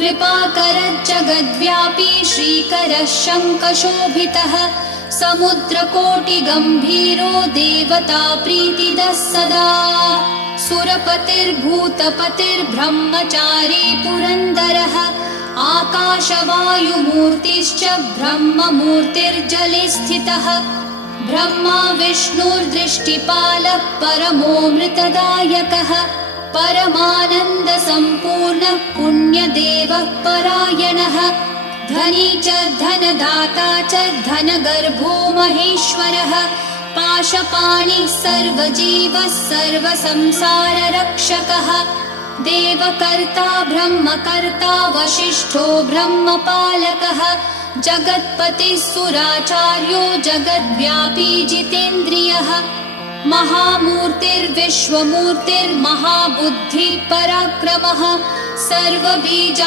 कृपाकरज्जगद्व्यापी श्रीकरः शङ्खशोभितः समुद्रकोटिगम्भीरो देवता प्रीतिदः सदा सुरपतिर्भूतपतिर्ब्रह्मचारी पुरन्दरः आकाशवायुमूर्तिश्च ब्रह्ममूर्तिर्जले स्थितः ब्रह्मा विष्णुर्दृष्टिपालः परमोऽमृतदायकः परमानन्दसम्पूर्णः पुण्यदेवः परायणः धनी च धनदाता च धनगर्भो महेश्वरः पाशपाणिः सर्वजीवः सर्वसंसाररक्षकः देवकर्ता ब्रह्मकर्ता वसिष्ठो ब्रह्मपालकः जगत्पतिः सुराचार्यो जगद्व्यापी जितेन्द्रियः महामूर्तिर्विश्वमूर्तिर्महाबुद्धिः पराक्रमः सर्वबीजा